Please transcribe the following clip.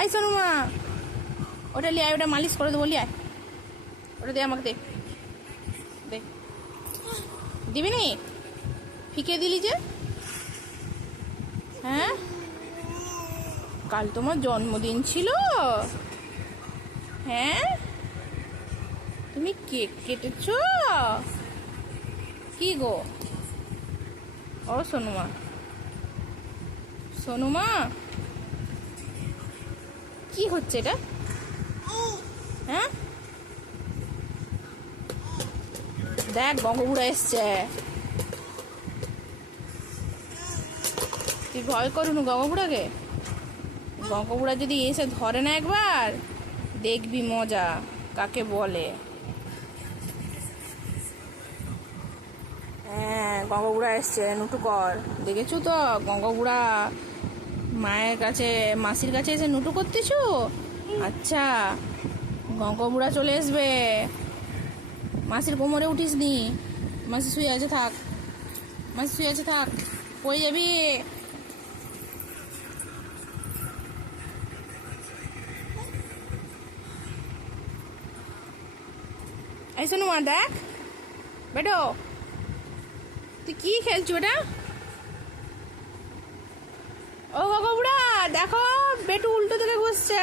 I শোনো মা, ওটা লিয়ে আয়, ওটা মালিশ করে দেবো, লিয়ে আয়, ওটা দে আমাকে, দে দে। দিবি নি? ফিকে দিলি যে? হ্যাঁ, কাল তোমার জন্মদিন ছিল। হ্যাঁ, তুমি কেক কেটেছ? কি গো? ও সোনুমা, সোনুমা, কি হচ্ছে এটা? হ্যাঁ, দেখ গঙ্গবুড়া এসছে। তুই ভয় করুন গঙ্গবুড়াকে? গঙ্গবুড়া যদি এসে ধরে না একবার, দেখবি মজা কাকে বলে। হ্যাঁ, গঙ্গবুড়া এসছে, নুটু কর। দেখেছো তো গঙ্গবুড়া মায়ের কাছে, মাসির কাছে এসে নুটু করতেছো? আচ্ছা, গঙ্গবুড়া চলে আসবে। মাসির কোমরে উঠিস নি, মাসি শুয়ে আছে, থাক, মাসি শুয়ে আছে, থাক, পড়ে যাবি। এই শোনো মা, দেখ বেটো, তুই কি খেলছো এটা? ও গঙ্গবুড়া, দেখো বেটু উল্টো দিকে বসছে।